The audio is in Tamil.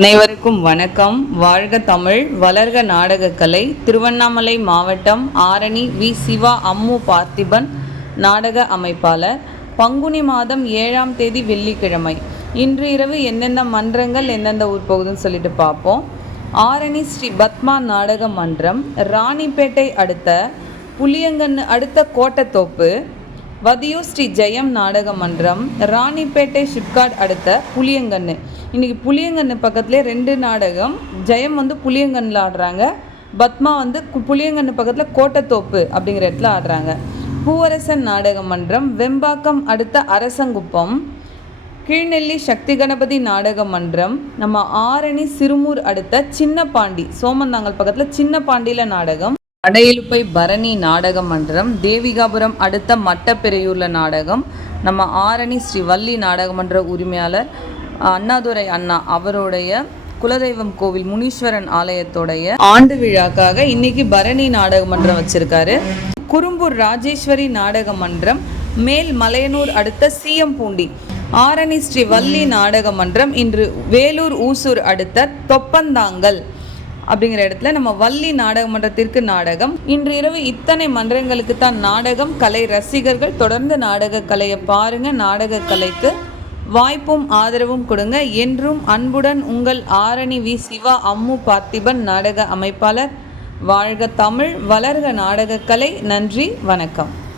அனைவருக்கும் வணக்கம். வாழ்க தமிழ் வளர்க நாடகக்கலை திருவண்ணாமலை மாவட்டம் ஆரணி வி. சிவா அம்மு பார்த்திபன் நாடக அமைப்பாளர். பங்குனி மாதம் ஏழாம் தேதி வெள்ளிக்கிழமை. இன்று இரவு எந்தெந்த மன்றங்கள் எந்தெந்த ஊர் போகுதுன்னு சொல்லிட்டு பார்ப்போம். ஆரணி ஸ்ரீ பத்மா நாடக மன்றம் ராணிப்பேட்டை அடுத்த புளியங்கன்னு அடுத்த கோட்டத்தோப்பு வதியூர் ஸ்ரீ ஜெயம் நாடக மன்றம் ராணிப்பேட்டை ஷிப்காட் அடுத்த புளியங்கன்னு. இன்றைக்கி புளியங்கன்னு பக்கத்துலேயே ரெண்டு நாடகம். ஜெயம் வந்து புளியங்கன்னில் ஆடுறாங்க. பத்மா வந்து கு- புளியங்கன்னு பக்கத்தில் கோட்டத்தோப்பு அப்படிங்கிற இடத்துல ஆடுறாங்க. பூவரசன் நாடக மன்றம் வெம்பாக்கம் அடுத்த அரசங்குப்பம் கீழ்நெல்லி சக்தி கணபதி நாடக மன்றம் நம்ம ஆரணி சிறுமூர் அடுத்த சின்ன பாண்டி சோமந்தாங்கல் பக்கத்தில் சின்ன பாண்டியில் நாடகம். அடையலுப்பை பரணி நாடக மன்றம் தேவிகாபுரம் அடுத்த மட்டப்பெரையூர்ல நாடகம். நம்ம ஆரணி ஸ்ரீ வள்ளி நாடக மன்ற உரிமையாளர் அண்ணாதுரை அண்ணா அவருடைய குலதெய்வம் கோவில் முனீஸ்வரன் ஆலயத்தோடைய ஆண்டு விழாக்காக இன்னைக்கு பரணி நாடக மன்றம் வச்சிருக்காரு. குறும்பூர் ராஜேஸ்வரி நாடக மன்றம் மேல் மலையனூர் அடுத்த சிஎம் பூண்டி ஆரணி ஸ்ரீ வள்ளி நாடக மன்றம் இன்று வேலூர் ஊசூர் அடுத்த தொப்பந்தாங்கல் அப்படிங்கிற இடத்துல நம்ம வள்ளி நாடக மன்றத்திற்கு நாடகம். இன்று இரவு இத்தனை மன்றங்களுக்கு தான் நாடகம். கலை ரசிகர்கள் தொடர்ந்து நாடக கலையை பாருங்க. நாடக கலைக்கு வாய்ப்பும் ஆதரவும் கொடுங்க. என்றும் அன்புடன் உங்கள் ஆரணி வி. சிவா அம்மு பார்த்திபன் நாடக அமைப்பாளர். வாழ்க தமிழ் வளர்க நாடகக்கலை. நன்றி வணக்கம்.